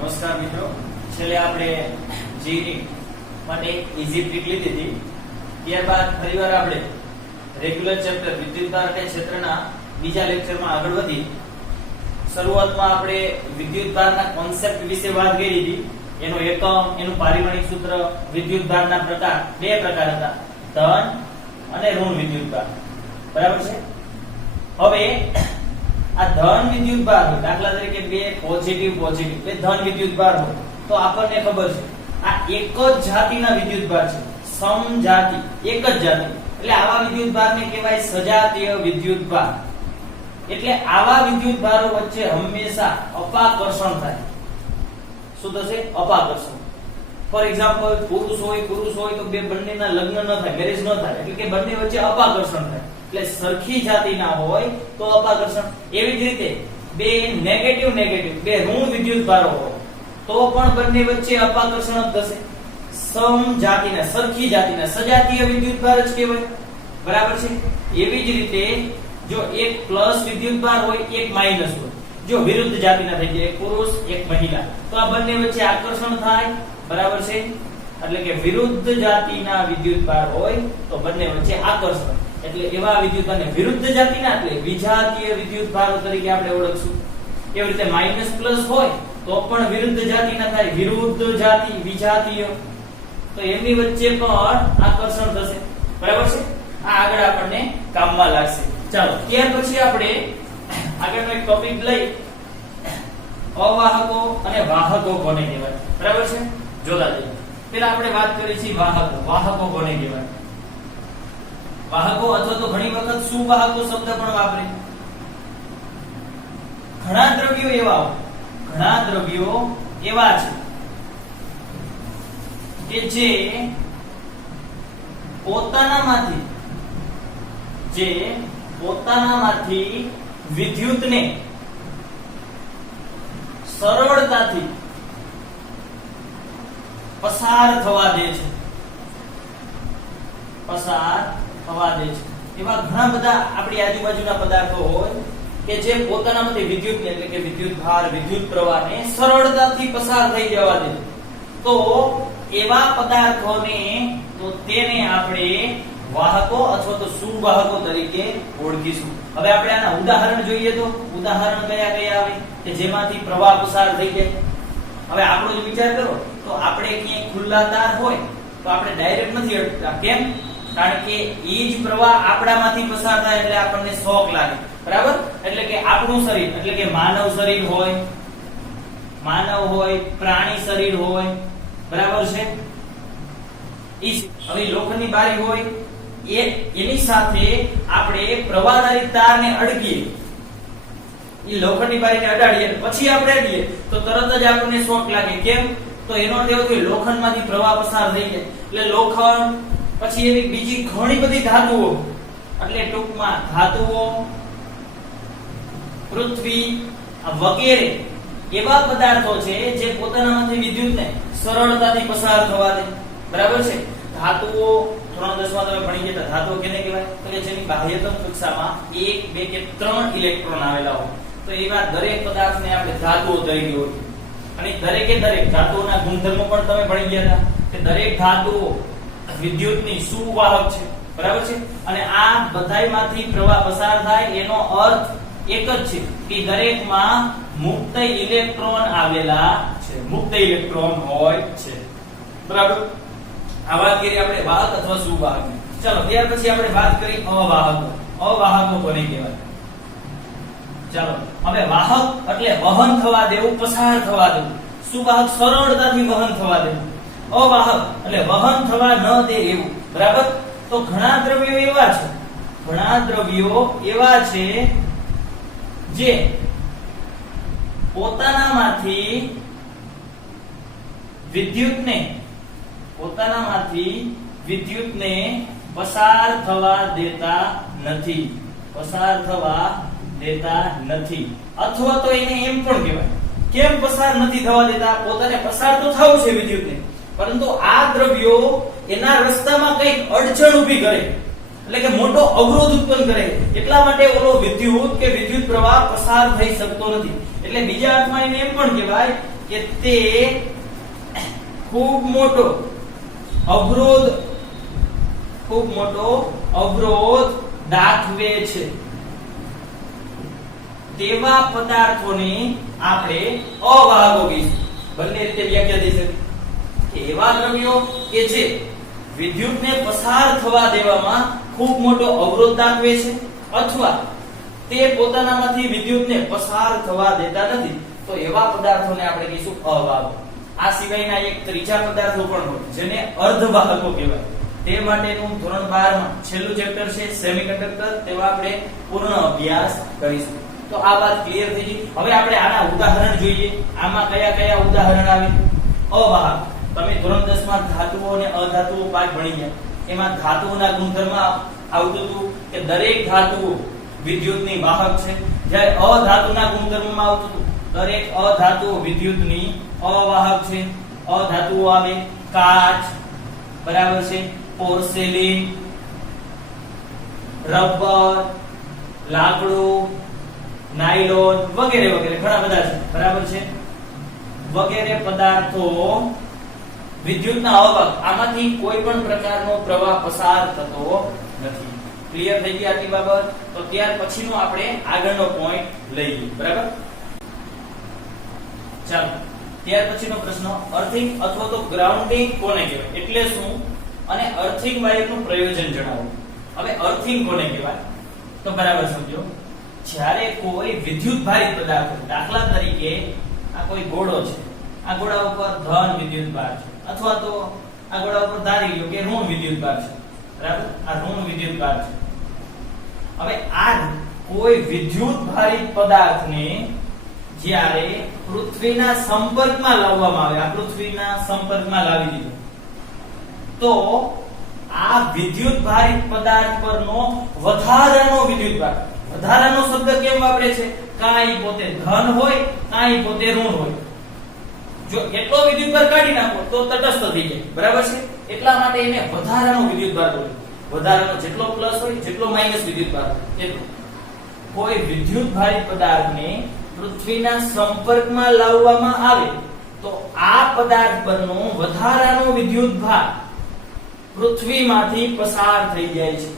નમસ્કાર મિત્રો, છેલ્લે આપણે જીની માટે ઈઝી ટ્રીક લીધી હતી. ત્યારબાદ ફરીવાર આપણે રેગ્યુલર ચેપ્ટર વિદ્યુતભાર અને ક્ષેત્રના બીજા લેક્ચરમાં આગળ વધી. શરૂઆતમાં આપણે વિદ્યુતભારના કોન્સેપ્ટ વિશે વાત કરી હતી. એનો એકમ, એનું પારિમાણિક સૂત્ર, વિદ્યુતભારના પ્રકાર, બે પ્રકાર હતા, ધન અને ઋણ વિદ્યુતભાર. બરાબર છે. હવે આ ધન વિદ્યુતભાર હોય, દાખલા તરીકે બે પોઝિટિવ એ ધન વિદ્યુતભાર હોય તો આપણને ખબર છે આ એક જ જાતિના વિદ્યુતભાર છે, સમજાતિ, એક જ જાતિ. એટલે આવા વિદ્યુતભારને કહેવાય સજાતીય વિદ્યુતભાર. એટલે આવા વિદ્યુતભારો વચ્ચે હંમેશા અપાકર્ષણ થાય. શું થશે? અપાકર્ષણ. ફોર એક્ઝામ્પલ, પુરુષ હોય તો બે બંનેના લગ્ન ન થાય, મેરેજ ન થાય, એટલે કે બંને વચ્ચે અપાકર્ષણ થાય. એટલે સરખી જાતિના હોય તો અપાકર્ષણ. એવી જ રીતે બે નેગેટિવ બે ઋણ વિદ્યુતભારો હોય તો પણ બંને વચ્ચે અપાકર્ષણ જ થશે. સમજાતિના, સરખી જાતિના સજાતીય વિદ્યુતભાર જ કહેવાય. બરાબર છે. એવી જ રીતે જો એક પ્લસ વિદ્યુતભાર હોય, એક માઈનસ હોય, જો વિરુદ્ધ જાતિના થઈ જાય, એક પુરુષ એક મહિલા, તો આ બંને વચ્ચે આકર્ષણ થાય. બરાબર છે. એટલે કે વિરુદ્ધ જાતિના વિદ્યુતભાર હોય તો બંને વચ્ચે આકર્ષણ. એટલે એવા વિદ્યુતભારને વિરુદ્ધ જાતિના એટલે વિજાતીય વિદ્યુતભારો તરીકે આપણે ઓળખશું. એવી રીતે માઈનસ પ્લસ હોય તો પણ વિરુદ્ધ જાતિના થાય, વિરુદ્ધ જાતિ, વિજાતીય. તો એમની વચ્ચે પણ આકર્ષણ થશે. બરાબર છે. આ આગળ આપણને કામમાં લાગશે. ચાલો, ત્યાર પછી આપણે આગળનો એક ટોપિક લઈ, અવાહકો અને વાહકો કોને કહેવાય. બરાબર છે. જોતા જઈએ. પહેલા આપણે વાત કરી છે વાહકો કોને કહેવાય. વાહકો અથવા તો ઘણી વખત સુવાહકો શબ્દ પણ વાપરે. ઘણા દ્રવ્યો એવા છે કે જે પોતાનામાંથી વિદ્યુતને સરળતાથી પસાર થવા દે છે. એવા ઘણા બધા આપણી આજુબાજુના પદાર્થો હોય કે જે પોતાનામાંથી વિદ્યુતને એટલે કે વિદ્યુતભાર, વિદ્યુત પ્રવાહને સરળતાથી પસાર થઈ જવા દે. તો એવા પદાર્થોને તેને આપણે વાહકો અથવા તો સુવાહકો તરીકે ઓળખીશું. હવે આપણે આના ઉદાહરણ જોઈએ તો ઉદાહરણ કયા આવે કે જેમાંથી પ્રવાહ પસાર થઈ જાય. હવે આપણો જ વિચાર કરો તો આપણે ક્યાંય ખુલ્લા તાર હોય તો આપણે ડાયરેક્ટ નથી અટકતા. કેમ? કારણ કે એ જ પ્રવાહ આપણામાંથી પસાર થાય એટલે આપણને શોક લાગે. બરાબર? એટલે કે આપણું શરીર એટલે કે માનવ શરીર હોય, પ્રાણી શરીર હોય, બરાબર છે. હવે લોખંડની બારી હોય, એની સાથે આપણે પ્રવાહધારી તારને અડકીએ, એ લોખંડની બારીને અડાડીએ પછી આપણે અડીએ તો તરત જ આપણને શોક લાગે. કેમ? તો એનો અર્થ એવો કે લોખંડમાંથી પ્રવાહ પસાર થઈ જાય. એટલે લોખંડ પછી એવી બીજી ઘણી બધી ધાતુઓ, એટલે ટૂંકમાં ધાતુઓ, પૃથ્વી વગેરે એવા પદાર્થો છે જે પોતાનામાંથી વિદ્યુતને સરળતાથી પસાર થવા દે. બરાબર છે. ધાતુઓ ધોરણ 10 માં તમે ભણી ગયા. ધાતુઓ કેને કહેવાય? તો કે જેની બાહ્યતમ કક્ષામાં 1, 2 કે 3 ઇલેક્ટ્રોન આવેલા હોય. તો એવા દરેક પદાર્થને આપણે ધાતુઓ તરીકે ઓળખીએ. અને દરેક ધાતુઓના ગુણધર્મો પણ તમે ભણી ગયા હતા કે દરેક ધાતુઓ વિદ્યુતની સુવાહક છે. બરાબર છે. અને આ બધાયમાંથી પ્રવાહ પસાર થાય એનો અર્થ એક જ છે કે દરેકમાં મુક્ત ઇલેક્ટ્રોન આવેલા છે, મુક્ત ઇલેક્ટ્રોન હોય છે. બરાબર. આ વાત કરી આપણે વાહક અથવા સુવાહક. ચાલો, ત્યાર પછી આપણે વાત કરી અવાહકો કોને કહેવાય. ચાલો, હવે વાહક એટલે વહન થવા દેવું, પસાર થવા દેવું. સુવાહક સરળતાથી વહન થવા દેવું. અવાહક એટલે વહન થવા ન દે એવું. બરાબર. તો ઘણા દ્રવ્યો એવા છે જે પોતાનામાંથી વિદ્યુતને પસાર થવા દેતા નથી. અથવા તો એને એમ પણ કહેવાય, કેમ પસાર નથી થવા દેતા? પોતાને પસાર તો થવું છે વિદ્યુતને, પરંતુ આ દ્રવ્યો એના રસ્તામાં કંઈક અડચણ ઊભી કરે, એટલે કે મોટો અવરોધ ઉત્પન્ન કરે. એટલા માટે વિદ્યુત પ્રવાહ પસાર થઈ શકતો નથી. એટલે બીજા અર્થમાં એને એમ પણ કહેવાય કે તે ખૂબ મોટો અવરોધ દાખવે છે તેવા પદાર્થોને આપણે અવાહકો કહીશું. બંને રીતે વ્યાખ્યા થઈ શકે કે એવા દ્રવ્યો કે જે વિદ્યુતને પસાર થવા દેવામાં ખૂબ મોટો અવરોધ દાખવે છે અથવા તે પોતાનામાંથી વિદ્યુતને પસાર થવા દેતા નથી, તો એવા પદાર્થોને આપણે કહીશું અવાહકો. આ સિવાયના એક ત્રીજા પદાર્થો પણ હોય જેને અર્ધવાહકો કહેવાય. તે માટેનું ધોરણ 12 માં છેલ્લું ચેપ્ટર છે સેમિકન્ડક્ટર, તેમાં આપણે પૂર્ણ અભ્યાસ કરીશું. તો આ વાત ક્લિયર થઈ ગઈ. હવે આપણે આના ઉદાહરણ જોઈએ. આમાં કયા કયા ઉદાહરણ આવે? અવાહક. તમે ધોરણ 10 માં ધાતુઓ અને અધાતુઓ પાઠ ભણી ગયા. એમાં ધાતુઓના ગુણધર્મ આવતું હતું કે દરેક ધાતુઓ વિદ્યુતની વાહક છે, જ્યારે અધાતુના ગુણધર્મમાં આવતું હતું દરેક અધાતુઓ વિદ્યુતની અવાહક છે. અધાતુઓ આવે કાચ, બરાબર છે, પોર્સેલિન, રબર, લાકડું, નાયલોન વગેરે વગેરે ઘણા બધા છે, બરાબર છે. વગેરે પદાર્થો વિદ્યુતના અવાહક. આમાંથી કોઈ પણ પ્રકારનો પ્રવાહ પસાર થતો નથી. ક્લિયર થઈ ગઈ આટલી બાબત? તો ત્યાર પછીનો આપણે આગળનો પોઈન્ટ લઈએ, બરાબર? ચાલો, ત્યાર પછીનો પ્રશ્ન, અર્થિંગ અથવા તો ગ્રાઉન્ડિંગ કોને કહેવાય, એટલે શું અને અર્થિંગ વાયરનું પ્રયોજન જણાવો. હવે અર્થિંગ કોને કહેવાય તો બરાબર સમજો. જ્યારે કોઈ વિદ્યુત ભારિત પદાર્થ, દાખલા તરીકે આ કોઈ ગોળો છે, આ ગોળા ઉપર ધન વિદ્યુત ભાર છે, અથવા તો આ ગોળા ઉપર ધારી લો કે ઋણ વિદ્યુત ભાર છે, બરાબર? આ ઋણ વિદ્યુત ભાર છે. હવે આ કોઈ વિદ્યુત ભારિત પદાર્થને જ્યારે પૃથ્વીના સંપર્કમાં લાવવામાં આવે, આ પૃથ્વીના સંપર્કમાં લાવી દીધો, તો આ વિદ્યુત ભારિત પદાર્થ પરનો વધારાનો વિદ્યુત ભાર, વધારાનો શબ્દ કેમ વાપરે છે? કાંઈ પોતે ધન હોય, કાંઈ પોતે ઋણ હોય. જો એટલો વિદ્યુત ભાર કાઢી નાખો તો તટસ્થ થઈ જાય, બરાબર છે? એટલા માટે એને વધારાનો વિદ્યુત ભાર બોલે. વધારાનો જેટલો પ્લસ હોય, જેટલો માઈનસ વિદ્યુત ભાર હોય એટલો. કોઈ વિદ્યુત ભારિત પદાર્થને પૃથ્વીના સંપર્કમાં લાવવામાં આવે તો આ પદાર્થ પરનો વધારાનો વિદ્યુત ભાર પૃથ્વીમાંથી પસાર થઈ જાય છે.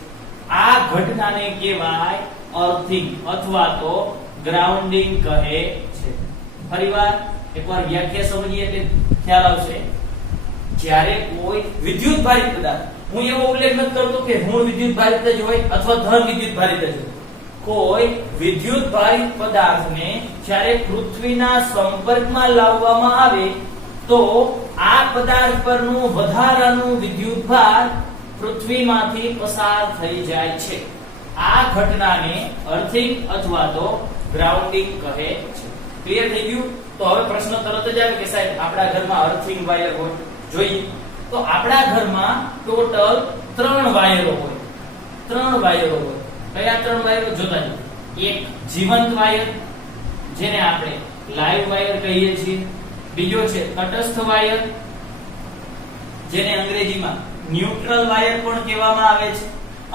આ ઘટનાને કહેવાય અર્થિંગ અથવા તો ગ્રાઉન્ડિંગ કહે છે. ફરીવાર એકવાર વ્યાખ્યા સમજીએ એટલે ખ્યાલ આવશે. જ્યારે કોઈ વિદ્યુત ભારિત પદાર્થ, હું એવો ઉલ્લેખ નથી કરતો કે ઋણ વિદ્યુત ભારિત જ હોય અથવા ધન વિદ્યુત ભારિત જ હોય. કોઈ વિદ્યુત ભારિત પદાર્થને જ્યારે પૃથ્વીના સંપર્કમાં લાવવામાં આવે તો આ પદાર્થ પરનું વધારાનું વિદ્યુત ભાર પૃથ્વીમાંથી પસાર થઈ જાય છે. આ ઘટનાને અર્થિંગ અથવા તો ગ્રાઉન્ડિંગ કહે છે. ક્લિયર થઈ ગયું? તો હવે પ્રશ્ન તરત જ આવે કે સાહેબ આપણા ઘરમાં અર્થિંગ વાયર હોય, જોઈએ તો આપણા ઘરમાં ટોટલ 3 વાયરો હોય. 3 વાયરો હોય. કયા 3 વાયરો જોતા જાઓ. એક જીવંત વાયર જેને આપણે લાઈવ વાયર કહીએ છીએ, બીજો છે તટસ્થ વાયર જેને અંગ્રેજીમાં ન્યુટ્રલ વાયર પણ કહેવામાં આવે છે,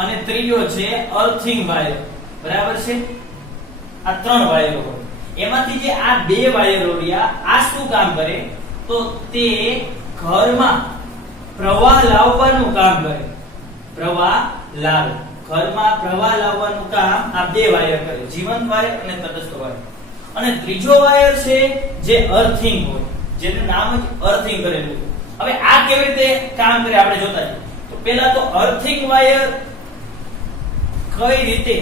અને ત્રીજો છે અર્થિંગ વાયર, બરાબર છે? આ 3 વાયરો હોય. એમાંથી જે આ 2 વાયરો રહ્યા, આ શું કામ કરે તો તે ઘરમાં પ્રવાહ લાવવાનું કામ કરે. પ્રવાહ લાવે, ઘરમાં પ્રવાહ લાવવાનું કામ આ 2 વાયર કરે, જીવંત વાયર અને તટસ્થ વાયર. અને ત્રીજો વાયર છે જે અર્થિંગ હોય, જેનું નામ જ અર્થિંગ કરેલું. હવે આ કેવી રીતે કામ કરે આપણે જોતા જઈએ. તો પહેલા તો અર્થિંગ વાયર કઈ રીતે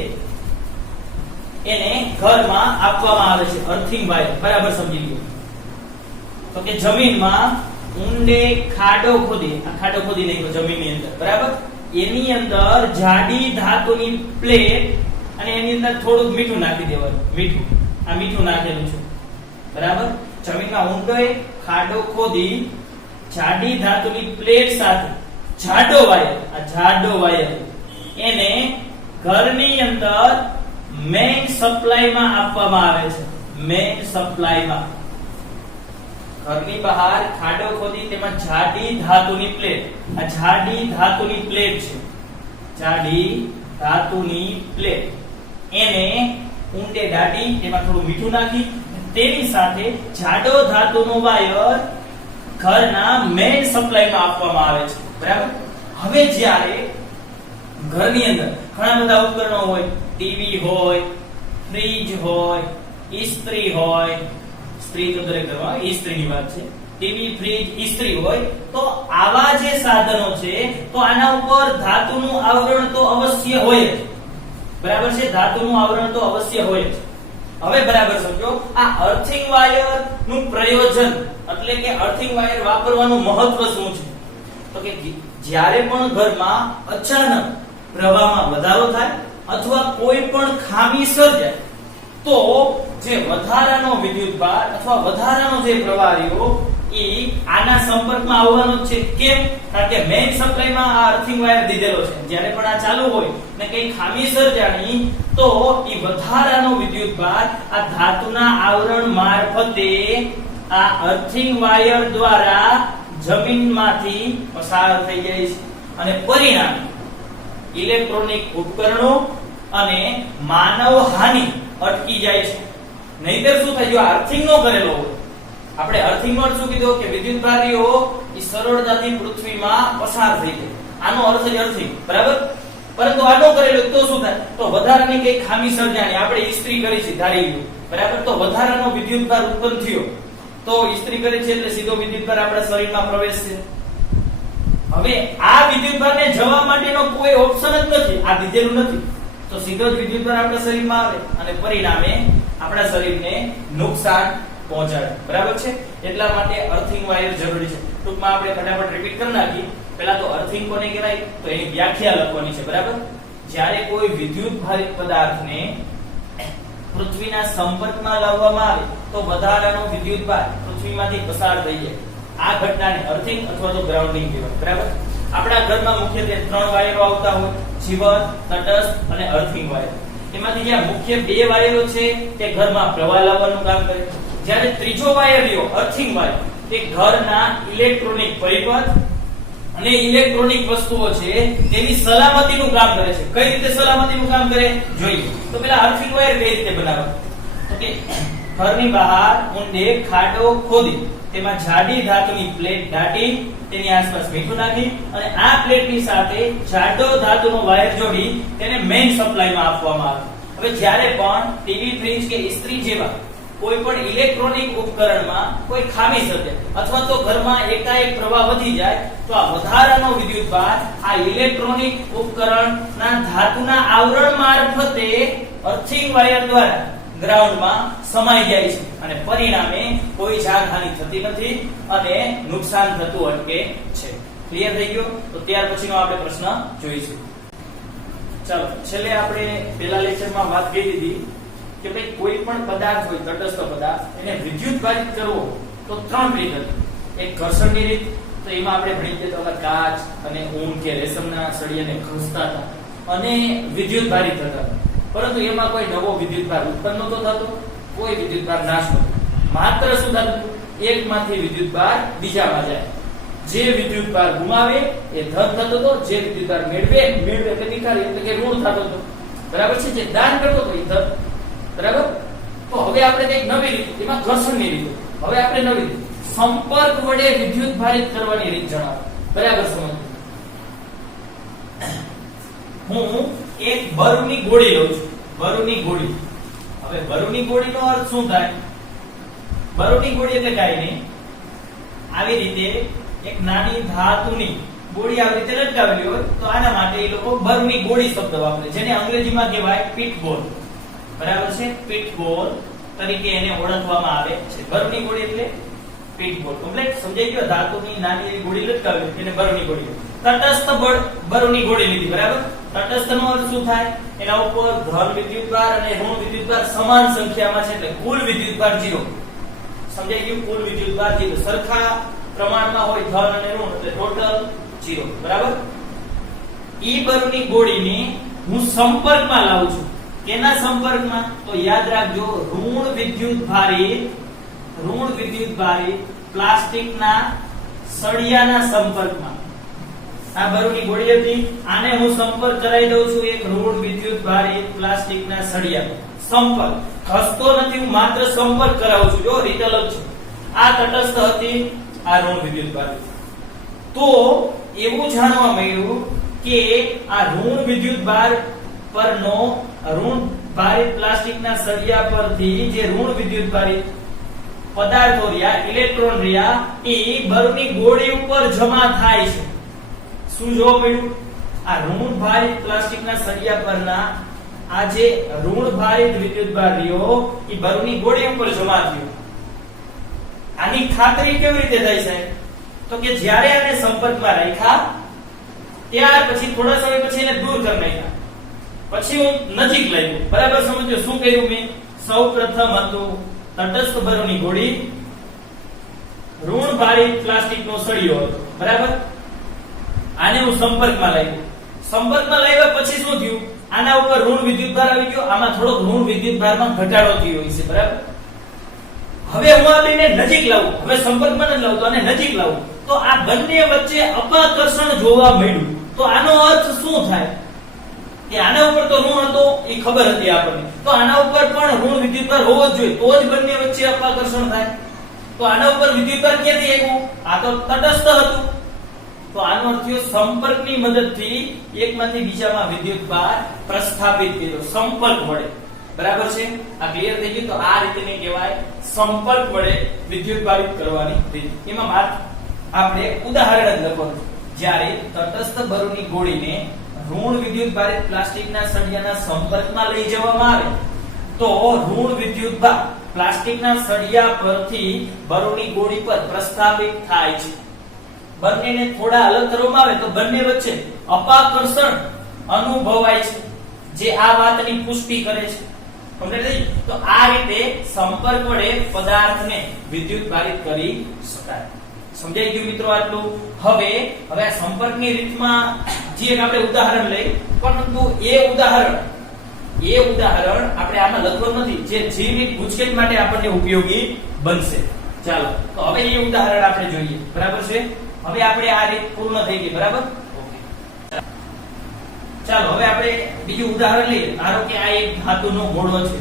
એને ઘરમાં આપવામાં આવે છે. અર્થિંગ વાયર બરાબર સમજી લો. તો કે જમીનમાં ઊંડે ખાડો ખોદી, આ ખાડો ખોદી નાખ્યો જમીનની અંદર, બરાબર? એની અંદર જાડી ધાતુની પ્લેટ અને એની અંદર થોડુંક મીઠું નાખી દેવાનું. મીઠું, આ મીઠું નાખેલું છે, બરાબર? જમીનમાં ઊંડે ખાડો ખોદી જાડી ધાતુની પ્લેટ સાથે જાડો વાયર, આ જાડો વાયર એને ઘરની અંદર મેઇન સપ્લાયમાં આપવામાં આવે છે. મેઇન સપ્લાયમાં ઘરની બહાર ખાડો ખોદી તેમાં જાડી ધાતુની પ્લેટ, આ જાડી ધાતુની પ્લેટ છે, જાડી ધાતુની પ્લેટ એને ઊંડે દાટી તેમાં થોડું મીઠું નાખી તેની સાથે જાડો ધાતુનો વાયર ઘરના મેઇન સપ્લાયમાં આપવામાં આવે છે, બરાબર. હવે જ્યારે ઘરની અંદર ઘણા બધા ઉપકરણો હોય, ટીવી હોય, ફ્રીજ હોય, ઇસ્ત્રી હોય, સ્ત્રી તો દરેક ઘરમાં ઇસ્ત્રીની વાત છે, ટીવી, ફ્રીજ, ઇસ્ત્રી હોય, તો આવા જે સાધનો છે તો આના ઉપર ધાતુનું આવરણ તો અવશ્ય હોય જ, બરાબર છે. ધાતુનું આવરણ તો અવશ્ય હોય જ. હવે બરાબર સમજો, આ અર્થિંગ વાયર નું પ્રયોજન એટલે કે અર્થિંગ વાયર વાપરવાનું મહત્વ શું છે? તો કે જ્યારે પણ ઘરમાં અચાનક પ્રવાહમાં વધારો થાય અથવા કોઈ પણ ખામી સર્જાય તો જે વધારાનો વિદ્યુતભાર અથવા વધારાનો જે પ્રવાહ રહ્યો એ આના સંપર્કમાં આવવાનો છે. કેમ? કારણ કે મેઇન સપ્લાયમાં આ અર્થિંગ વાયર દીધેલો છે. જ્યારે પણ આ ચાલુ હોય ને કઈ ખામી સર્જાણી તો એ વધારાનો વિદ્યુતભાર આ ધાતુના આવરણ મારફતે આ અર્થિંગ વાયર દ્વારા જમીનમાંથી પસાર થઈ જાય છે અને પરિણામે ઇલેક્ટ્રોનિક ઉપકરણો અને માનવ હાનિ અટકી જાય છે. નહીતર શું થાય, જો અર્થિંગ નો કરેલો હોય, આપણે અર્થિંગ માં શું કીધું કે વિદ્યુતભારીઓ એ સરળતાથી પૃથ્વીમાં પસાર થઈ જાય, આનો અર્થ જ અર્થિંગ, બરાબર. પરંતુ આ નો કરેલો તો શું થાય, તો વધારાની કઈ ખામી સર્જાણી, આપણે ઇસ્ત્રી કરી છે ધારી ગયું, બરાબર, તો વધારાનો વિદ્યુતભાર ઉત્પન્ન થયો તો ઇસ્ત્રી કરી છે એટલે સીધો વિદ્યુતભાર આપણા શરીરમાં પ્રવેશશે. હવે આ વિદ્યુતભારને જવા માટેનો કોઈ ઓપ્શન જ નથી, આ દીધેલું નથી, તો સીધો જ વિદ્યુતભાર આપણા શરીરમાં આવે અને પરિણામે આપણા શરીરને નુકસાન પહોંચાડે, બરાબર છે. એટલા માટે અર્થિંગ વાયર જરૂરી છે. ટૂંકમાં આપણે ફટાફટ રિપીટ કરી નાખીએ. પહેલા તો અર્થિંગ કોને કહેવાય, તો એની વ્યાખ્યા લખવાની છે, બરાબર. જ્યારે કોઈ વિદ્યુત ભારિત પદાર્થને પૃથ્વીના સંપર્કમાં લાવવામાં આવે તો વધારાનો વિદ્યુતભાર પૃથ્વીમાંથી પસાર થઈ જાય, આ ઘટનાને અર્થિંગ અથવા તો ગ્રાઉન્ડિંગ કહેવાય, બરાબર. આપણા ઘરમાં મુખ્યત્વે 3 વાયરો આવતા હોય, જીવંત, તટસ્થ અને અર્થિંગ વાયર. એમાંથી જે મુખ્ય 2 વાયરો છે તે ઘરમાં પ્રવાહ લાવવાનું કામ કરે, જ્યારે ત્રીજો વાયર રહ્યો અર્થિંગ વાયર તે ઘરના ઇલેક્ટ્રોનિક પરિપથ અને ઇલેક્ટ્રોનિક વસ્તુઓ છે તેની સલામતીનું કામ કરે છે. કઈ રીતે સલામતીનું કામ કરે જોઈએ તો પેલા અર્થિંગ વાયર કઈ રીતે બનાવવા, તો કે ઘરની બહાર ઊંડે ખાડો ખોદી તેમાં જાડી ધાતુની પ્લેટ દાટી તેની આસપાસ મીઠું નાખી અને આ પ્લેટની સાથે જાડો ધાતુનો વાયર જોડી તેને મેઇન સપ્લાયમાં આપવામાં આવે. હવે જ્યારે પણ ટીવી, ફ્રીજ કે ઇસ્ત્રી જેવા કોઈ પણ ઇલેક્ટ્રોનિક ઉપકરણમાં કોઈ ખામી સર્જાય અથવા તો ઘરમાં એકાએક પ્રવાહ વધી જાય તો આ વધારાનો વિદ્યુતભાર આ ઇલેક્ટ્રોનિક ઉપકરણના ધાતુના આવરણ મારફતે અર્થિંગ વાયર દ્વારા ગ્રાઉન્ડમાં સમાઈ જાય છે અને પરિણામે કોઈ જાનહાનિ થતી નથી અને નુકસાન થતું અટકે છે. ક્લિયર થઈ ગયો? તો ત્યાર પછીનો આપણે પ્રશ્ન જોઈશું. ચાલો, છેલ્લે આપણે પહેલા લેક્ચરમાં વાત કરી દીધી કે ભાઈ કોઈ પણ પદાર્થ હોય, તટસ્થ પદાર્થ, એને વિદ્યુત ભારિત કરવો તો 3 રીત હતી. એક ઘર્ષણની રીત, તો એમાં આપણે ભણી ગયા હતા કાચ અને ઊન કે રેશમના સળિયાને ઘસતા હતા અને વિદ્યુત ભારિત થતા, પરંતુ એમાં કોઈ નવો વિદ્યુતભાર ઉત્પન્ન નહોતો થતો, કોઈ વિદ્યુતભાર નાશ નહોતો. માત્ર શું થતું, એકમાંથી વિદ્યુતભાર બીજામાં જાય. જે વિદ્યુતભાર ગુમાવે એ ધન થતો હતો, જે વિદ્યુતભાર મેળવે એટલે નિખારી એટલે કે ઋણ થતો હતો, બરાબર છે. જે દાન કરતો હતો એ ધન, બરાબર. તો હવે આપણે એક નવી રીત, એમાં ઘર્ષણની રીત. હવે આપણે નવી રીત સંપર્ક વડે વિદ્યુત ભારિત કરવાની રીત જણાવો, બરાબર સમજો. હું એક બરુની ગોળી લઉં છું, બરુની ગોળી. હવે બરુની ગોળીનો અર્થ શું થાય? બરુની ગોળી એટલે કાઈ નહીં, આવી રીતે એક નાની ધાતુની ગોળી આવી રીતે લટકાવેલી હોય તો આના માટે એ લોકો બરુની ગોળી શબ્દ વાપરે, જેને અંગ્રેજીમાં કહેવાય પીટબોલ, બરાબર છે. પીટબોલ તરીકે એને ઓળખવામાં આવે છે. બરુની ગોળી એટલે પીટબોલ. કમ્પ્લીટ સમજાઈ ગયો? ધાતુની નાની એવી ગોળી લટકાવી એને બરુની ગોળી. તટસ્થ બરુની ગોળી લીધી, બરાબર. તટસ્થનો અર્થ શું થાય? એના ઉપર ધન વિદ્યુતભાર અને ઋણ વિદ્યુતભાર સમાન સંખ્યામાં છે એટલે કુલ વિદ્યુતભાર 0. સમજાઈ ગયું? કુલ વિદ્યુતભાર 0 સરખા પ્રમાણમાં હોય, ધન અને ઋણ એટલે ટોટલ 0, બરાબર. ઈ બરુની ગોળીને હું સંપર્કમાં લાવું છું. કેના સંપર્કમાં? તો યાદ રાખજો, ઋણ વિદ્યુતભારી પ્લાસ્ટિકના સળિયાના સંપર્કમાં. આ બરુની ગોળી હતી, આને હું સંપર્ક કરાવી દઉં છું એક ઋણ વિદ્યુતભારી પ્લાસ્ટિકના સળિયા. સંપર્ક ઘસતો નથી, હું માત્ર સંપર્ક કરાવું છું. જો રીત અલગ છે. આ તટસ્થ હતી, આ ઋણ વિદ્યુતભાર. તો એવું જાણવા મળ્યું કે આ ઋણ વિદ્યુતભાર પરનો ઋણ ભારિત પ્લાસ્ટિકના સળિયા પરથી જે ઋણ વિદ્યુતભારિત પદાર્થો રહ્યા, ઇલેક્ટ્રોન રહ્યા, એ બળની ગોળી ઉપર જમા થાય છે. શું જોવા મળ્યું? આ ઋણ ભારિત પ્લાસ્ટિકના સળિયા પરના આ જે ઋણ ભારિત વિદ્યુતભાર રહ્યો એ બળની ગોળી ઉપર જમા થયો. આની ખાતરી કેવી રીતે થાય છે? તો કે જ્યારે આને સંપર્કમાં રાખ્યા ત્યાર પછી થોડા સમય પછી એને દૂર કરી નાખ્યા. પછી હું નજીક લાવ્યો. બરાબર સમજો શું કર્યું મેં? સૌપ્રથમ હતું તટસ્થ બળની ગોળી, ઋણ ભારિત પ્લાસ્ટિકનો સળિયો હતો. બરાબર? આને હું સંપર્કમાં લાવ્યો. સંપર્કમાં લાવ્યા પછી શું થયું? આના ઉપર ઋણ વિદ્યુતભાર આવી ગયો, આમાં થોડોક ઋણ વિદ્યુતભારમાં ઘટાડો થયો છે. બરાબર? હવે હું આ બેને નજીક લાવું. હવે સંપર્કમાં ન લાવતો, આને નજીક લાવું તો આ બંને વચ્ચે અપાકર્ષણ જોવા મળ્યું. તો આનો અર્થ શું થાય? કે આના ઉપર તો ઋણ હતો એ ખબર હતી આપણને, તો આના ઉપર પણ ઋણ વિદ્યુતભાર હોવો જ જોઈએ, તો જ બંને વચ્ચે અપાકર્ષણ થાય. તો આના ઉપર વિદ્યુતભાર ક્યાંથી આવ્યો? આ તો તટસ્થ હતું. તો આનો અર્થ થયો સંપર્કની મદદથી એકમાંથી બીજામાં વિદ્યુતભાર પ્રસ્થાપિત કર્યો સંપર્ક વડે. બરાબર છે? આ ક્લિયર થઈ ગયું? તો આ રીતને કહેવાય સંપર્ક વડે વિદ્યુતભારિત કરવાની રીત. એમાં આપણે ઉદાહરણ જ લખવાનું. જ્યારે તટસ્થ બળની ગોળીને ઋણ વિદ્યુતભારિત પ્લાસ્ટિકના સળિયાના સંપર્કમાં લઈ જવામાં આવે તો ઋણ વિદ્યુતભાર પ્લાસ્ટિકના સળિયા પરથી બળની ગોળી પર પ્રસ્થાપિત થાય છે. બંનેને થોડા અલગ કરવામાં આવે તો બંને વચ્ચે અપાકર્ષણ અનુભવાય છે, જે આ વાતની પુષ્ટિ કરે છે. તો આ રીતે સંપર્ક વડે પદાર્થને વિદ્યુતભારિત કરી શકાય. સમજાઈ ગયું મિત્રો આટલું? હવે આ સંપર્કની રીતમાં જે આપણે ઉદાહરણ લઈ, પરંતુ એ ઉદાહરણ આપણે આમાં લખવાનું નથી, જે જીવની ગુજકેટ માટે આપણને ઉપયોગી બનશે. ચાલો તો હવે એ ઉદાહરણ આપણે જોઈએ. બરાબર છે? હવે આપણે આ રીત પૂર્ણ થઈ ગઈ. બરાબર? ઓકે. ચાલો હવે આપણે બીજું ઉદાહરણ લઈએ. ધારો કે આ એક ધાતુનો ગોળો છે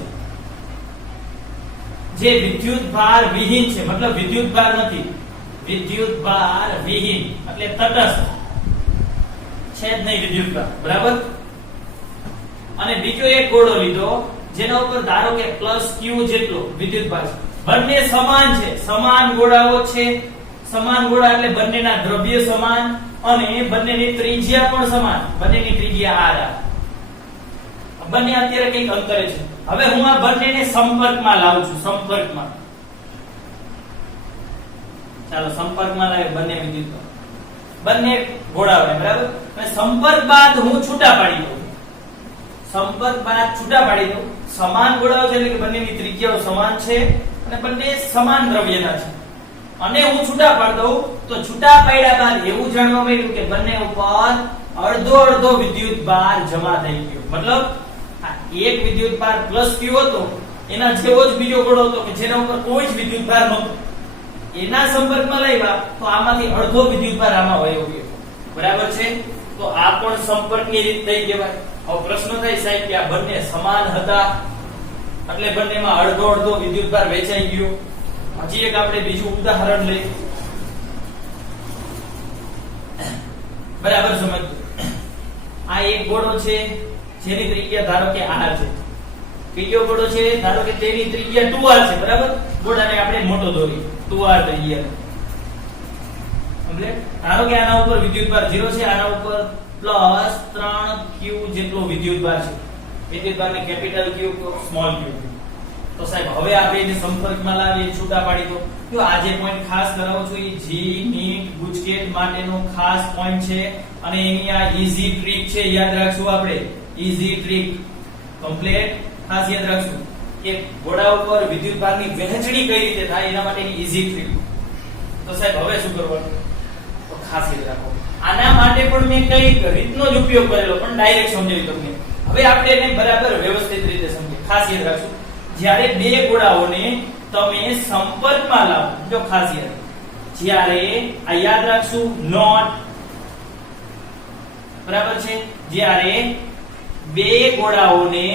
જે વિદ્યુતભાર વિહીન છે, મતલબ વિદ્યુતભાર નથી, વિદ્યુતભાર વિહીન એટલે તટસ્થ છે જ નહીં વિદ્યુતભાર. બરાબર? અને બીજો એક ગોળો લીધો જેના ઉપર ધારો કે +q જેટલો વિદ્યુતભાર છે. બંને સમાન છે, સમાન ગોળાઓ છે. સમાન ગોળા એટલે બંનેના દ્રવ્ય સમાન અને બંનેની ત્રિજ્યા પણ સમાન. બંનેની ત્રિજ્યા r. બંને અત્યારે કંઈક અંતરે છે. હવે હું આ બંનેને સંપર્કમાં લાવું છું. સંપર્કમાં ચાલો સંપર્કમાં લાવે બંને વિદ્યુત, બંને ગોળાઓને. બરાબર? અને સંપર્ક બાદ હું છૂટા પાડી દઉં. સંપર્ક બાદ છૂટા પાડી દઉં. સમાન ગોળાઓ છે એટલે કે બંનેની ત્રિજ્યાઓ સમાન છે અને બંને સમાન દ્રવ્યના છે. અને હું છૂટા પાડી દઉં તો છૂટા પાડ્યા બાદ એવું જાણવા મળ્યું કે બંને ઉપર અડધો અડધો વિદ્યુતભાર જમા થઈ ગયો. મતલબ એક વિદ્યુતભાર +q હતો એના જેવો જ બીજો ગોળો હતો કે જેના ઉપર કોઈ જ વિદ્યુતભાર નહોતો. એના સંપર્કમાં લાવ્યા તો આમાંથી અડધો વિદ્યુતભાર આમાં વયો ગયો. બરાબર છે? તો આ પણ સંપર્કની રીત થઈ કહેવાય. હવે પ્રશ્ન થાય સાહેબ કે આ બંને સમાન હતા એટલે બંનેમાં અડધો અડધો વિદ્યુતભાર વહેંચાઈ ગયો. હજી એક આપણે બીજું ઉદાહરણ લઈએ. બરાબર સમજો. આ એક ગોળો છે જેની ત્રિજ્યા ધારો કે r છે. બીજો ગોળો છે ધારો કે તેની ત્રિજ્યા 2r છે. બરાબર? ગોળાને આપણે મોટો દોરી 2r ત્રિજ્યા. સમજે? ધારો કે આના ઉપર વિદ્યુતભાર 0 છે, આના ઉપર +3q જેટલો વિદ્યુતભાર છે. વિદ્યુતભારને કેપિટલ Q સ્મોલ q. તો સાહેબ હવે આપણે એને સંપર્કમાં લાવીએ, છૂટા પાડી દો. જો આ જે પોઈન્ટ ખાસ કરાવો છો એ જી નીટ ગુજકેટ માટેનો ખાસ પોઈન્ટ છે અને એની આ ઈઝી ટ્રીક છે. યાદ રાખશું આપણે ઈઝી ટ્રીક કમ્પ્લીટ ખાસ યાદ રાખશું કે ગોળા ઉપર વિદ્યુતભારની વહેંચણી કઈ રીતે થાય એના માટેની ઈઝી ટ્રીક. તો સાહેબ હવે શું કરવાનું? તો ખાસ યાદ રાખો. આના માટે પણ મેં કઈ રીતનો જ ઉપયોગ કરેલો પણ ડાયરેક્ટ સમજાવી તમને. હવે આપણે એને બરાબર વ્યવસ્થિત રીતે સમજીએ. ખાસ યાદ રાખશું જ્યારે બે ગોળાઓને તમે સંપર્કમાં લાવો. જો ખાસ યાદ, જ્યારે આ યાદ રાખશું નોટ. બરાબર છે? જ્યારે બે ગોળાઓને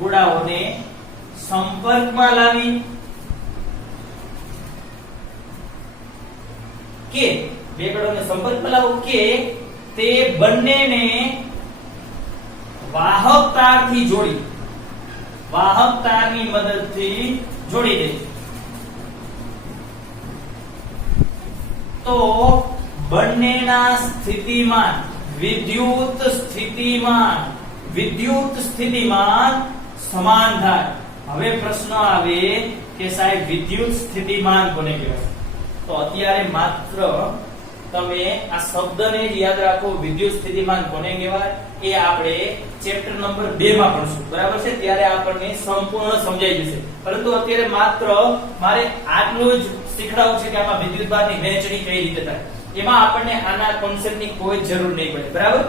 ગોળાઓને સંપર્કમાં લાવી કે બે ગોળાઓને સંપર્કમાં લાવો કે તે બંનેને વાહક તારથી જોડી, વાહક તારની મદદથી જોડી દે તો બંનેના સ્થિતિમાન વિદ્યુત સ્થિતિમાન સમાન થાય. હવે પ્રશ્ન આવે કે સાહેબ વિદ્યુત સ્થિતિમાન કોને કહેવાય? તો અત્યારે માત્ર તમે આ શબ્દને જ યાદ રાખો, વિદ્યુત સ્થિતિમાન કોને કહેવાય એ આપણે ચેપ્ટર નંબર 2 માં ભણશું, બરાબર છે? ત્યારે આપણને સંપૂર્ણ સમજાઈ જશે. પરંતુ અત્યારે માત્ર મારે આટલું જ શીખડાવવું છે કે આમાં વિદ્યુતભારની વહેંચણી કઈ રીતે થાય. એમાં આપણને આના કોન્સેપ્ટની કોઈ જરૂર નહીં પડે, બરાબર?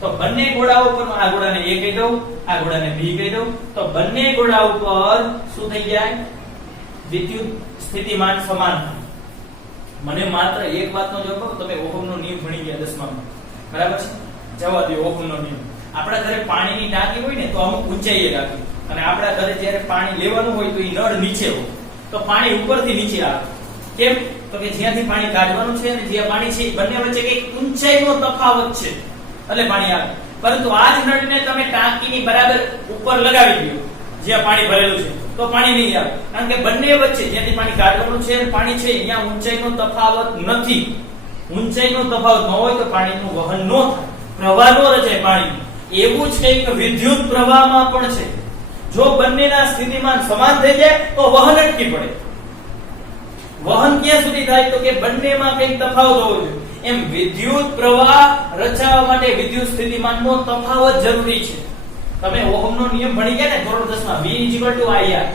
તો બંને ગોળાઓ પર આ ગોળાને A કહી દઉં, આ ગોળાને B કહી દઉં, તો બંને ગોળા ઉપર શું થઈ જાય? વિદ્યુત સ્થિતિમાન સમાન થાય. મને માત્ર એક વાતનો જવાબ આપો, તમે ઓહમનો નિયમ ભણી ગયા 10મા માં, બરાબર છે? જવા દો ઓહમનો નિયમ. આપણા ઘરે પાણીની ટાંકી હોય ને તો અમુક ઊંચાઈએ રાખી, અને આપણા ઘરે જ્યારે પાણી લેવાનું હોય તો એ નળ નીચે હોય, તો પાણી ઉપરથી નીચે આવે. કેમ? તો કે જ્યાંથી પાણી કાઢવાનું છે અને જ્યાં પાણી છે બંને વચ્ચે કઈક ઊંચાઈનો તફાવત છે એટલે પાણી આવે. પરંતુ આ જ નળને તમે ટાંકીની બરાબર ઉપર લગાવી દો જ્યાં પાણી ભરેલું છે તો પાણી નહીં આવે, કારણ કે બંને વચ્ચે જ્યાંથી પાણી કાઢવાનું છે અને પાણી છે અહીંયા ઊંચાઈનો તફાવત નથી. ઊંચાઈનો તફાવત ન હોય તો પાણીનું વહન ન થાય, પ્રવાહ ન રચાય પાણી. એવું જ કંઈક વિદ્યુત પ્રવાહમાં પણ છે. જો બંનેના સ્થિતિમાન સમાન થઈ જાય તો વહન અટકી પડે. વહન ક્યાં સુધી થાય? તો કે બંનેમાં કંઈક તફાવત હોવો જોઈએ. એમ વિદ્યુત પ્રવાહ રચાવવા માટે વિદ્યુત સ્થિતિમાનનો તફાવત જરૂરી છે. તમે ઓહમનો નિયમ ભણી ગયા ને ધોરણ 10 માં, V IR.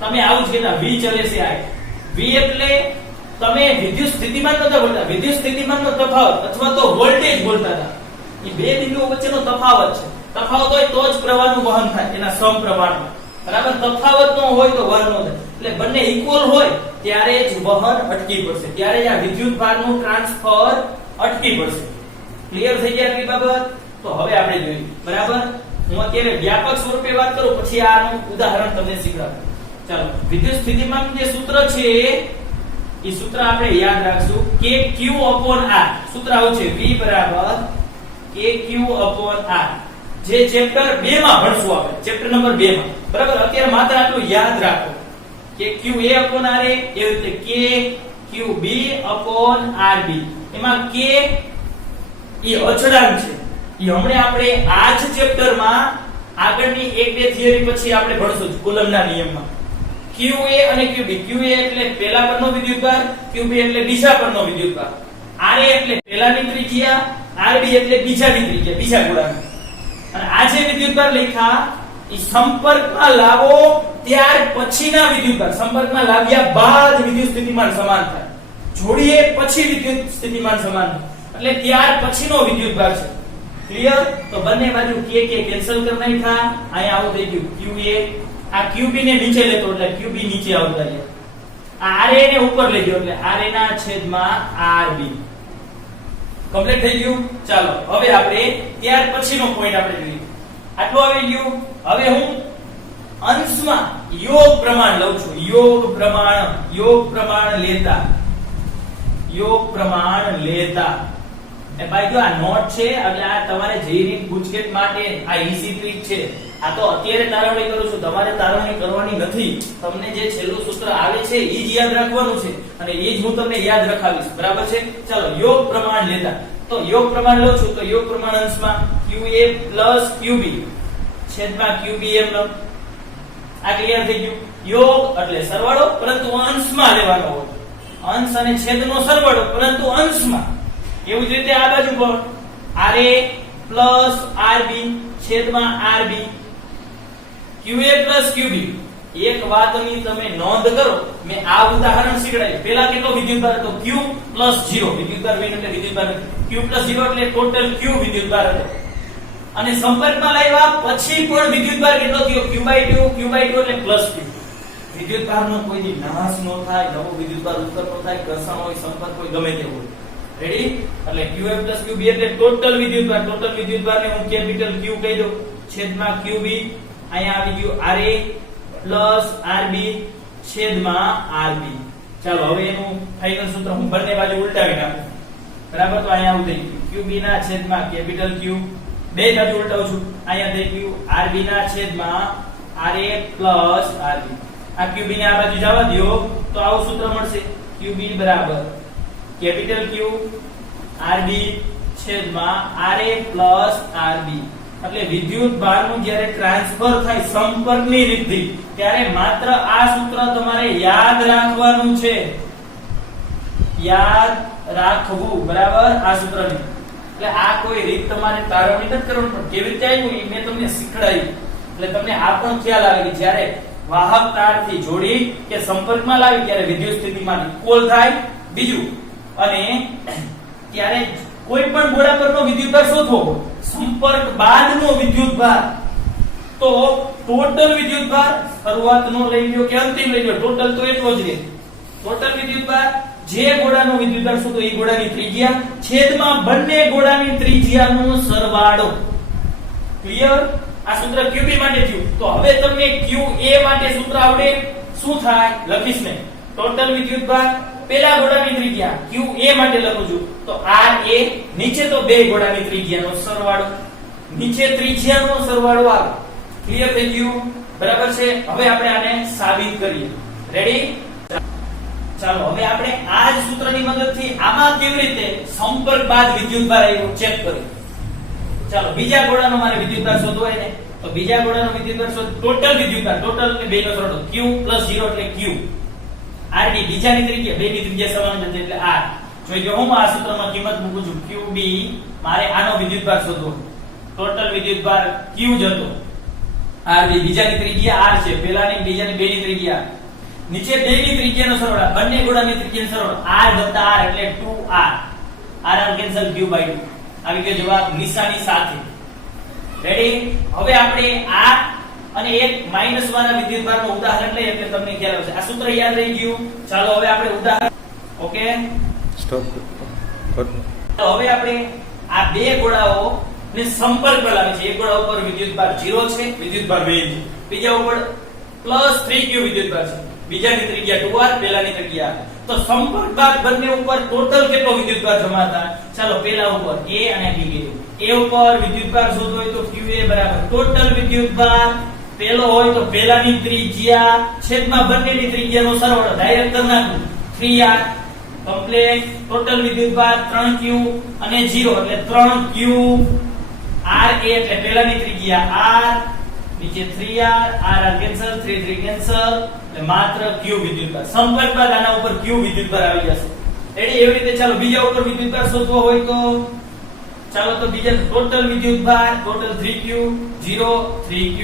તમે આવું જ કહેતા, V ચલે છે I. V એટલે તમે વિદ્યુત સ્થિતિમાન નતા બોલતા, વિદ્યુત સ્થિતિમાનનો તફાવત અથવા તો વોલ્ટેજ બોલતા હતા. એ બે બિંદુઓ વચ્ચેનો તફાવત છે. તફાવત હોય તો જ પ્રવાહનું વહન થાય, એના સમપ્રમાણમાં, બરાબર? તફાવત ન હોય તો વહન ન થાય. એટલે બંને ઇક્વલ હોય ત્યારે જ વહન અટકી પડશે, ત્યારે જ આ વિદ્યુત ભારનું ટ્રાન્સફર અટકી પડશે. ક્લિયર થઈ ગયા આટલી બાબત? તો હવે આપણે જોઈએ, બરાબર? હું અત્યારે વ્યાપક સ્વરૂપે વાત કરું, પછી આનું ઉદાહરણ તમને શીખવાડું. ચાલો, વિદ્યુત સ્થિતિમાનનું જે સૂત્ર છે એ સૂત્ર આપણે યાદ રાખશું કે Q/R. સૂત્ર આવું છે, V બરાબર KQ/R. જે ચેપ્ટર 2 માં ભણશું આપણે, ચેપ્ટર નંબર 2 માં, બરાબર? અત્યારે માત્ર આટલું યાદ રાખો કે QA/RA એ રીતે QB/RB. એમાં K એ અચળાંક છે. એ હમણે આપણે આ જ ચેપ્ટરમાં આગળની 1-2 થિયરી પછી આપણે ભણશું કુલમ્બના નિયમમાં. QA અને QB. QA એટલે પહેલા પરનો વિદ્યુતભાર, QB એટલે બીજા પરનો વિદ્યુતભાર, RA એટલે પહેલાની ત્રિજ્યા, RB એટલે બીજાની ત્રિજ્યા, બીજા ગોળાની. અને આ જે વિદ્યુતભાર લખ્યા એ સંપર્કમાં લાવો ત્યાર પછીના વિદ્યુતભાર. સંપર્કમાં લાવ્યા બાદ વિદ્યુત સ્થિતિમાન સમાન થાય, જોડીએ પછી વિદ્યુત સ્થિતિમાન સમાન થાય, એટલે ત્યાર પછીનો વિદ્યુતભાર છે. ક્લિયર? તો બંને બાજુ K કેન્સલ કરી નાખ્યા, અહીંયા આવું થઈ ગયું QA. આ QB ને નીચે લેતો એટલે QB નીચે આવતા જાય. આ RA ને ઉપર લઈ ગયો એટલે RA ના છેદમાં RB. કમ્પ્લીટ થઈ ગયું? ચાલો હવે આપણે ત્યાર પછીનો પોઈન્ટ આપણે જોઈએ. આટલું આવી ગયું. હવે હું અંશમાં યોગ પ્રમાણ લઉં છું. યોગ પ્રમાણ લેતા એ ભાઈ જો આ નોટ છે એટલે આ તમારે જેની ગુજકેટ માટે આ ઈઝી ટ્રીક છે. આ તો અત્યારે તારવણી કરું છું, તમારે તારવણી કરવાની નથી. તમને જે છેલ્લું સૂત્ર આવે છે એ જ યાદ રાખવાનું છે અને એ જ હું તમને યાદ રખાવીશ, બરાબર છે? ચાલો, યોગ પ્રમાણ લેતા. તો યોગ પ્રમાણ લઉં છું તો યોગ પ્રમાણ અંશમાં QA QB છેદમાં QB એમ લઉં. આ ક્લિયર થઈ ગયું? યોગ એટલે સરવાળો પરંતુ અંશમાં લેવાનો હોય, અંશ અને છેદનો સરવાળો પરંતુ અંશમાં. એવું જ રીતે આ બાજુ પણ RA RB છેદમાં RB QA QB. એક વાતની તમે નોંધ કરો, મેં આ ઉદાહરણ શીખડાયું. પહેલા કેટલો વિદ્યુતભાર હતો? Q + 0. વિદ્યુતભાર બેન એટલે વિદ્યુતભાર Q + 0 એટલે ટોટલ Q વિદ્યુતભાર હતો. અને સંપર્કમાં લાવ્યા પછી પણ વિદ્યુતભાર કેટલો થયો? Q/2 એટલે +Q. વિદ્યુતભારનો કોઈ દી નાશ ન થાય, નવો વિદ્યુતભાર ઉત્પન્ન ન થાય, ઘર્ષણ હોય, સંપર્ક હોય, ગમે તે હોય. રેડી? એટલે QA + QB એટલે ટોટલ વિદ્યુતભારને હું કેપિટલ Q કહી દઉં છેદમાં QB. અહીંયા આવી ગયું RA પ્લસ RB છેદમાં RB. ચાલો હવે એનું ફાઇનલ સૂત્ર હું બંને બાજુ ઉલટાવી નાખું. બરાબર, તો અહીંયા આવું થઈ ગયું QB ના છેદમાં કેપિટલ Q, બે બાજુ ઉલટાવું છું. અહીંયા થઈ ગયું RB ના છેદમાં RA પ્લસ RB. આ QB ને આ બાજુ જવા દો તો આવું સૂત્ર મળશે QB બરાબર કેપિટલ Q RB છેદમાં RA પ્લસ RB. એટલે વિદ્યુત ભારનું જ્યારે ટ્રાન્સફર થાય સંપર્કની રીતથી ત્યારે માત્ર આ સૂત્ર તમારે યાદ રાખવાનું છે. યાદ રાખવું, બરાબર, આ સૂત્રને. એટલે આ કોઈ રીત તમારે તારવણી નથી કરવાની, પણ કેવી રીતે આવ્યું એ મેં તમને શીખડાવ્યું. એટલે તમને આ પણ ખ્યાલ આવે કે જ્યારે વાહક તારથી જોડી કે સંપર્કમાં લાવી ત્યારે વિદ્યુત સ્થિતિમાંથી કોલ થાય. બીજું, અને ત્યારે કોઈ પણ ગોળા પરનો વિદ્યુતભાર શોધવો, સંપર્ક બાદનો વિદ્યુતભાર, તો ટોટલ વિદ્યુતભાર શરૂઆતનો લઈ લ્યો કે અંતિમ લઈ લ્યો, ટોટલ તો એટલો જ રહે. ટોટલ વિદ્યુતભાર જે ગોળાનો વિદ્યુતભાર શોધો એ ગોળાની ત્રિજ્યા છેદમાં બંને ગોળાની ત્રિજ્યાનો સરવાળો. ક્લિયર? આ સૂત્ર QB માટે થયું. તો હવે તમને QA માટે સૂત્ર આવડે. શું થાય લખીશ ને, ટોટલ વિદ્યુતભાર પેલા ગોળાની ત્રિજ્યા QA માટે લખું છું તો RA, નીચે તો બે ગોળાની ત્રિજ્યાનો સરવાળો, નીચે ત્રિજ્યાનો સરવાળો આવે. ક્લિયર થઈ ગયું? બરાબર છે. હવે આપણે આને સાબિત કરીએ. રેડી? ચાલો હવે આપણે આ જ સૂત્રની મદદથી આમાં કેવી રીતે સંપર્ક બાદ વિદ્યુતભાર આવ્યો ચેક કરીએ. ચાલો બીજા ગોળાનો મારે વિદ્યુતભાર શોધવો હોય ને, તો બીજા ગોળાનો વિદ્યુતભાર શોધ. ટોટલ વિદ્યુતભાર, ટોટલ એટલે બેનો સરવાળો Q + 0 એટલે Q. RD બીજાની ત્રિજ્યા, બેની ત્રિજ્યા સમાન છે એટલે R. જોઈ જો હું આ સૂત્રમાં કિંમત મૂકું છું QB, મારે આનો વિદ્યુતભાર શોધવો. ટોટલ વિદ્યુતભાર Q જ હતો. RB બીજાની ત્રિજ્યા R છે, પેલાની બીજાની બેની ત્રિજ્યા. નીચે બેની ત્રિજ્યાનો સરવાળો, બંને ગોળાની ત્રિજ્યાનો સરવાળો R + R એટલે 2R. R cancel Q/2. આવી ગયો જવાબ નિશાની સાથે. રેડી? હવે આપણે આ અને એક માઈનસ વાળા વિદ્યુતભારનું ઉદાહરણ લઈએ એટલે તમને ખ્યાલ આવશે. આ સૂત્ર યાદ રહી ગયું. ચાલો હવે આપણે ઉદાહરણ. Okay, stop. તો હવે આપણે આ બે ગોળાઓ ને સંપર્ક લાવે છે. એક ગોળા ઉપર વિદ્યુતભાર 0 છે, વિદ્યુતભાર 2 છે. બીજા ઉપર +3Q વિદ્યુતભાર છે. બીજાની ત્રિજ્યા 2R, પેલાની ત્રિજ્યા. તો સંપર્ક બાદ બંને ઉપર ટોટલ કેટલો વિદ્યુતભાર જમા થાય? ચાલો પેલા ઉપર A અને B કીધું. A ઉપર વિદ્યુતભાર શોધવો હોય તો QA બરાબર ટોટલ વિદ્યુતભાર પેલો હોય તો પેલાની ત્રિજ્યા છેદમાં બંનેની ત્રિજ્યાનો સરવાળો. ડાયરેક્ટ કરી નાખું 3R કમ્પ્લીટ. ટોટલ વિદ્યુતભાર 3Q અને 0 એટલે 3Q. RA એટલે પેલાની ત્રિજ્યા R, નીચે 3R, R કેન્સલ, 3 કેન્સલ, એટલે માત્ર Q વિદ્યુતભાર. સંપર્ક બાદ આના ઉપર Q વિદ્યુતભાર આવી જશે. રેડી? એવી રીતે ચાલો બીજા ઉપર વિદ્યુતભાર શોધવો હોય તો ચાલો તો બીજા ટોટલ વિદ્યુતભાર ટોટલ 3Q 0 3Q,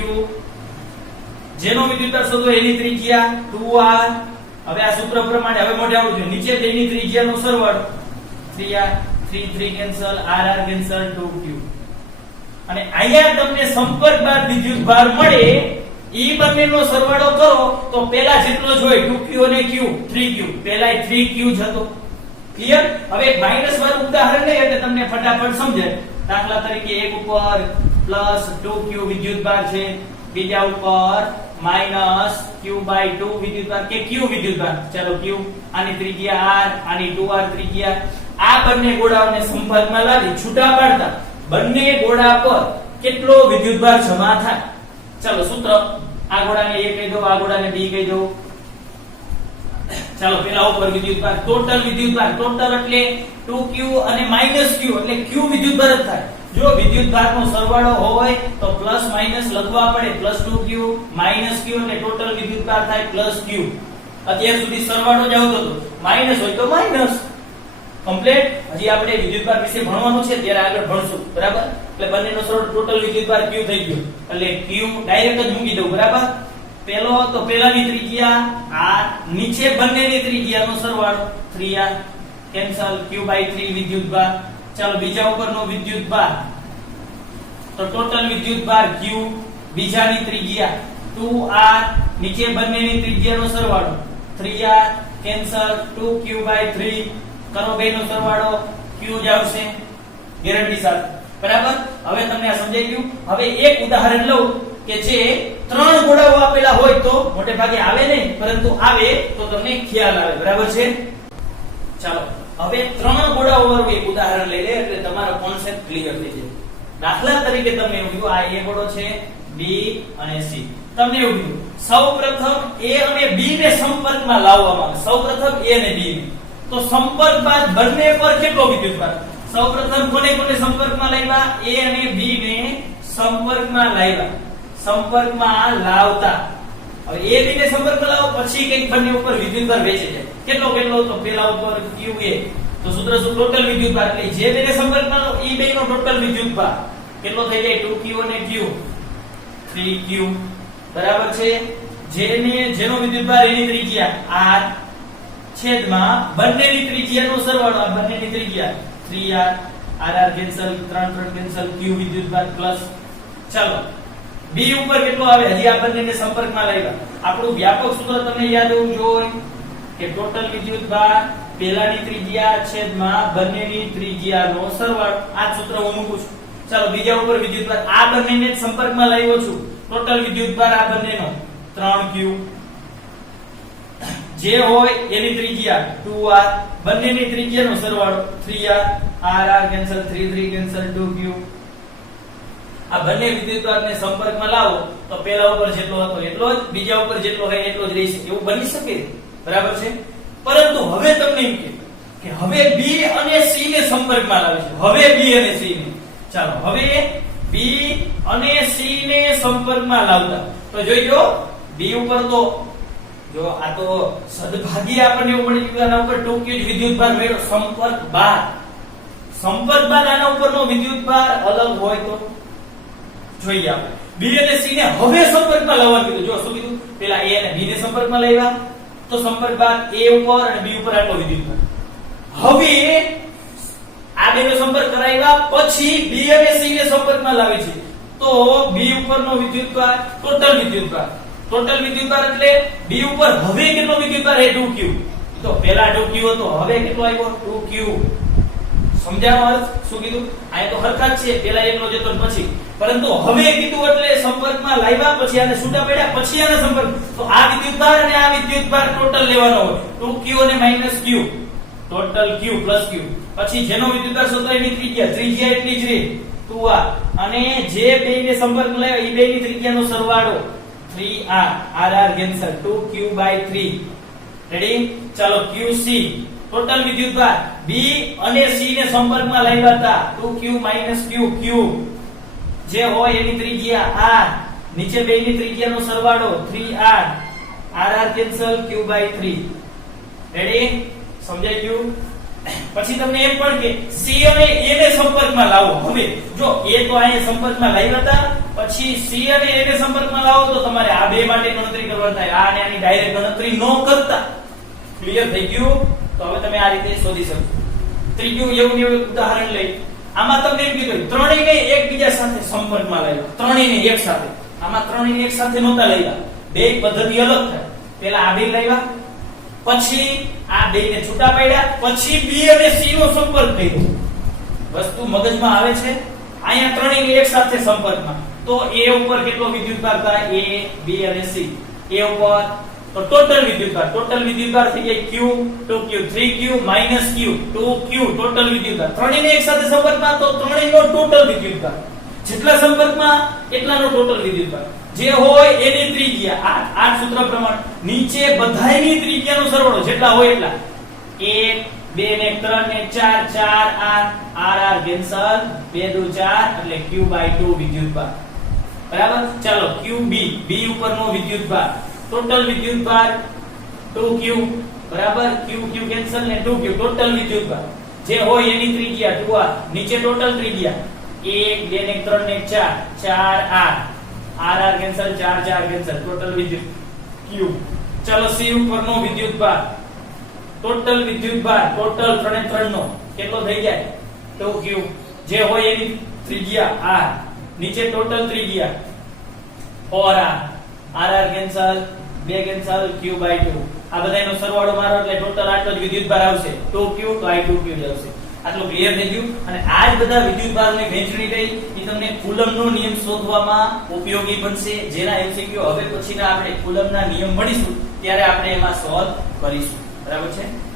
જેનો વિદ્યુતભાર શોધવો એની ત્રિજ્યા 2R. હવે આ સૂત્ર પ્રમાણે હવે મોઢે આવડું છે, નીચે બેની ત્રિજ્યાનો સરવાળો 3R, 3 cancel, R cancel, 2Q. અને અહીંયા તમને સંપર્ક બાદ વિદ્યુતભાર મળે ઈ બંનેનો સરવાળો કરો તો પેલા જેટલો જ હોય 2Q અને Q 3Q. પેલાય 3Q જ હતો. ક્લિયર? હવે એક માઈનસ વાળું ઉદાહરણ લઈએ એટલે તમને ફટાફટ સમજાય. દાખલા તરીકે એક ઉપર +2Q વિદ્યુતભાર છે, બીજા ઉપર -Q/2 વિદ્યુતભાર કે Q વિદ્યુતભાર. ચાલો Q, આની ત્રિજ્યા R, આની 2R ત્રિજ્યા. આ બંને ગોળાઓને સંપર્કમાં લાવી છૂટા પાડતા બંને ગોળા પર કેટલો વિદ્યુતભાર જમા થાય? ચાલો સૂત્ર, આ ગોળાને A કહી દો, આ ગોળાને B કહી દો. ચાલો પેલા ઉપર વિદ્યુતભાર ટોટલ વિદ્યુતભાર, ટોટલ એટલે 2Q અને -Q એટલે Q વિદ્યુતભાર જ થાય. જો વિદ્યુતભારનો સરવાળો હોય તો પ્લસ માઈનસ લખવા પડે. +2Q -Q એટલે ટોટલ વિદ્યુતભાર થાય +Q. અત્યાર સુધી સરવાળો જ આવતો હતો, માઈનસ હોય તો માઈનસ. કમ્પ્લીટ. હજી આપણે વિદ્યુતભાર વિશે ભણવાનું છે, ત્યારે આગળ ભણશું. બરાબર? એટલે બંનેનો સરવાળો ટોટલ વિદ્યુતભાર Q થઈ ગયો. એટલે Q ડાયરેક્ટ જ મૂકી દઉં. બરાબર? પેલો તો પેલાની ત્રિજ્યા R, નીચે બંનેની ત્રિજ્યાનો સરવાળો 3R કેન્સલ, Q/3 વિદ્યુતભાર. ચાલો બીજા ઉપરનો વિદ્યુતભાર તો ટોટલ વિદ્યુતભાર Q, બીજાની ત્રિજ્યા 2R, નીચે બંનેની ત્રિજ્યાનો સરવાળો 3R કેન્સલ, 2Q/3 કરો બેનો સરવાળો Q જ આવશે ગેરંટી સાથે. બરાબર? હવે તમને આ સમજાઈ ગયું. હવે એક ઉદાહરણ લઉં કે જે 3 ગોળાઓ આપેલા હોય તો મોટે ભાગે આવે નહીં, પરંતુ આવે તો તમને ખ્યાલ આવે. બરાબર છે? ચાલો હવે 3 ગોળાઓ વાળું એક ઉદાહરણ લઈ લે એટલે તમારો કોન્સેપ્ટ ક્લિયર થઈ જાય. દાખલા તરીકે તમને એવું કીધું આ A ગોળો છે, B અને C. તમને એવું કીધું સૌપ્રથમ A અને B ને સંપર્કમાં લાવવામાં આવે. સૌપ્રથમ A અને B ને તો સંપર્ક બાદ બંને પર કેટલો વિદ્યુતભાર? સૌપ્રથમ કોને કોને સંપર્કમાં લાવ્યા? A અને B ને સંપર્કમાં લાવ્યા. સંપર્કમાં લાવતા હવે A B ને સંપર્કમાં લાવો પછી કંઈક બંને ઉપર વિદ્યુતભાર વેચે છે. કેટલો કેટલો? તો પેલા ઉપર QA. તો સૂત્ર શું? ટોટલ વિદ્યુતભાર. એટલે જે બેને સંપર્કમાં લાવો એ બેનો ટોટલ વિદ્યુતભાર કેટલો થઈ જાય? 2Q અને Q 3Q. બરાબર છે? જેનો વિદ્યુતભાર એની ત્રિજ્યા R છેદમાં બંનેની ત્રિજ્યાનો સરવાળો. આ બંનેની ત્રિજ્યા 3R. R cancel, 3 cancel, Q વિદ્યુતભાર પ્લસ. ચાલો B ઉપર કેટલો આવે? હજી આ બંનેને સંપર્કમાં લાવ્યા. આપણું વ્યાપક સૂત્ર તમને યાદ હોવું જોઈએ કે ટોટલ વિદ્યુતભાર પેલાની ત્રિજ્યા છેદમાં બંનેની ત્રિજ્યાનો સરવાળો. આ સૂત્ર હું મૂકું છું. ચાલો બીજા ઉપર વિદ્યુતભાર આ બંનેને સંપર્કમાં લાવ્યો છું. ટોટલ વિદ્યુતભાર આ બંનેનો 3Q. જે હોય એની ત્રિજ્યા 2R, બંનેની ત્રિજ્યાનો સરવાળો 3R. R cancel, 3 cancel, 2Q. આ બંને વિદ્યુતભારને સંપર્કમાં લાવો તો પેલા ઉપર જેટલો હતો એટલો જ, બીજા ઉપર જેટલો હોય એટલો જ રહેશે. એવું બની શકે? બરાબર છે? પરંતુ હવે તમને એમ કે હવે B અને C ને સંપર્કમાં લાવે છે. હવે B અને C ને ચાલો હવે B અને C ને સંપર્કમાં લાવતા તો જોઈજો B ઉપર તો જો આ તો સદભાગી આપણને એવું મળી ગયું. આના ઉપર 2Q જ વિદ્યુતભાર મેળવો. સંપર્ક બાદ આના ઉપરનો વિદ્યુતભાર અલગ હોય તો જોઈએ આપણે. B અને C ને હવે સંપર્કમાં લાવવાનું કીધું. જો શું કીધું? પેલા A અને B ને સંપર્કમાં લાવ્યા તો સંપર્ક બાદ A ઉપર અને B ઉપર આટલો વિદ્યુતભાર. હવે આ બેનો સંપર્ક કરાવ્યા પછી B અને C ને સંપર્કમાં લાવે છે તો B ઉપરનો વિદ્યુતભાર ટોટલ વિદ્યુતભાર. ટોટલ વિદ્યુતભાર એટલે B ઉપર હવે કેટલો વિદ્યુતભાર છે? 2Q. તો પેલા 2Q હતો, હવે કેટલો આવ્યો? 2Q. સમજાણો અર્થ? શું કીધું? આ તો હરખા જ છે, પેલા એકલો જતો પછી. પરંતુ હવે કીધું એટલે સંપર્કમાં લાવ્યા પછી આને છૂટા પડ્યા પછી આને સંપર્ક. તો આ વિદ્યુતભાર અને આ વિદ્યુતભાર ટોટલ લેવાનો હોય. 2Q અને -Q. Total Q plus Q. પછી જેનો વિદ્યુતભાર શોધો એની ત્રિજ્યા એટલી જ રહે 2R. અને જે બેને સંપર્કમાં લાવ્યા એ બેની ત્રિજ્યાનો સરવાળો 3R. R cancel, 2Q/3. Ready? ચાલો QC ટોટલ વિદ્યુતભાર B અને C ને સંપર્કમાં લાવ્યા હતા 2Q - Q. જે હોય એની ત્રિજ્યા R. નીચે બેની ત્રિજ્યાનો સરવાળો 3R. R cancel, Q/3. Ready? સમજાઈ ગયું? પછી તમને એમ પણ કે C અને A ને સંપર્કમાં લાવો. હવે જો A તો અહીંયા સંપર્કમાં લાવ્યા હતા પછી C અને A ને સંપર્કમાં લાવો તો તમારે આ બે માટે ગણતરી કરવાની થાય. આ અને આની ડાયરેક્ટ ગણતરી ન કરતા. ક્લિયર થઈ ગયું? તો હવે તમે આ રીતે શોધી શકો. ત્રીજું એવું ને એવું ઉદાહરણ લઈ. આમાં તમને એમ કીધું ત્રણેયને એકબીજા સાથે સંપર્કમાં લાવ્યા. ત્રણેયને એક સાથે. આમાં ત્રણેયને એક સાથે નહોતા લાવ્યા. બે પદ્ધતિ અલગ થાય. પેલા આ બે લાવ્યા પછી આ બેને છૂટા પાડ્યા પછી B અને C નો સંપર્ક કર્યો. વસ્તુ મગજમાં આવે છે? અહીંયા ત્રણેયને એક સાથે સંપર્કમાં તો A ઉપર કેટલો વિદ્યુતભાર થાય? A, B અને C. A ઉપર તો ટોટલ વિદ્યુતભાર થઈ જાય Q, 2Q, 3Q - Q, 2Q total વિદ્યુતભાર. ત્રણેયને એક સાથે સંપર્કમાં તો ત્રણેયનો ટોટલ વિદ્યુતભાર. જેટલા સંપર્કમાં એટલાનો ટોટલ વિદ્યુતભાર. જે હોય એની ત્રિજ્યા આ સૂત્ર પ્રમાણે નીચે બધાયની ત્રિજ્યાનો સરવાળો જેટલા હોય એટલા 1 2 ને 3 ને 4 4 R કેન્સલ 2 2 4 એટલે Q/2 વિદ્યુતભાર. બરાબર? ચાલો QB B ઉપરનો વિદ્યુતભાર ટોટલ વિદ્યુતભાર 2Q. બરાબર? Q કેન્સલ ને 2Q ટોટલ વિદ્યુતભાર. જે હોય એની ત્રિજ્યા 2R. નીચે ટોટલ ત્રિજ્યા 1 2 ને 3 ને 4 4 R કેન્સલ 4 કેન્સલ ટોટલ વિદ્યુત Q. ચાલો C ઉપરનો વિદ્યુતભાર ટોટલ ત્રણે ત્રણનો કેટલો થઈ જાય? 2Q. જે હોય એની ત્રિજ્યા R. નીચે ટોટલ ત્રિજ્યા 4R. R cancel 2 cancel Q/2. આ બધાનો સરવાળો મારો એટલે ટોટલ આટલો જ વિદ્યુતભાર આવશે 2Q. તો આ 2Q જ આવશે. આટલું ક્લિયર થઈ ગયું. અને આ જ બધા વિદ્યુતભારની વહેંચણી કઈ એ તમને કુલમ્બનો નિયમ શોધવામાં ઉપયોગી બનશે, જેના MCQ હવે પછીના આપણે કુલમ્બના નિયમ મળીશું ત્યારે આપણે એમાં સોલ્વ કરીશું. બરાબર છે.